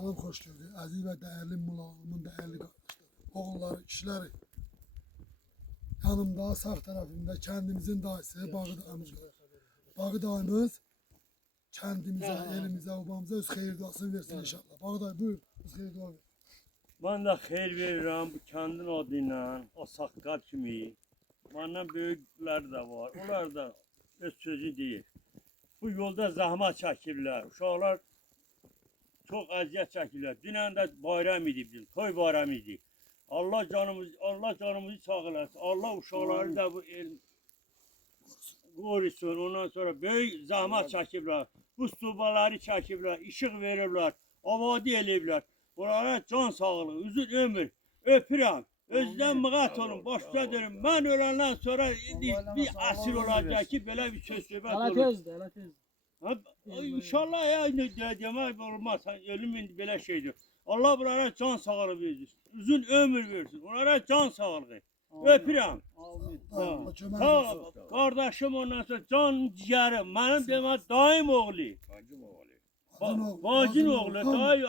Salam xoş gördük. Əziz və dəyərli mulavımın dəyərli qardaşları, oğulları, kişiləri. Yanımda sağ tərəfimdə kəndimizin dayısı Bağıdağımız var. Bağıdağımız kəndimizə, elimizə, obamıza öz xeyir duasını versin inşallah. Bağıdağ buyur, öz xeyir dua ver. Ben de xeyir verirəm bu kəndin adıyla, o saqqal kimi. Benden böyüklər də var, onlar da öz sözü deyir. Bu yolda zahmat çəkirlər, uşaqlar çok əziyyət çəkirlər. Dünən də bayram idi bizim, toy bayramı idi. Allah canımızı sağ eləsin. Allah uşaqları da bu el qorusun. Ondan sonra böyük zahmat çəkiblər. Bu stubaları çəkiblər, işıq verirlər, avadi eləyiblər. Bunlara can sağlığı, uzun ömür. Öpürəm. Özdən müqat olun, başqa derim. Mən öləndən sonra bir asil olacaq ki, belə bir söz söhbət olur. Hala tez. İnşallah ya demək olmaz. Ölüm indi belə şeydir. Allah bunlara can sağlığı versin. Uzun ömür versin. Onlara can sağlığı. Öpürəm. Allah kömək Sağ olsun. ol. Qardaşım ondan sonra can ciyərim. Mənim demək daim oğlu. Bacın oğlu. Bacın oğlu. Dayı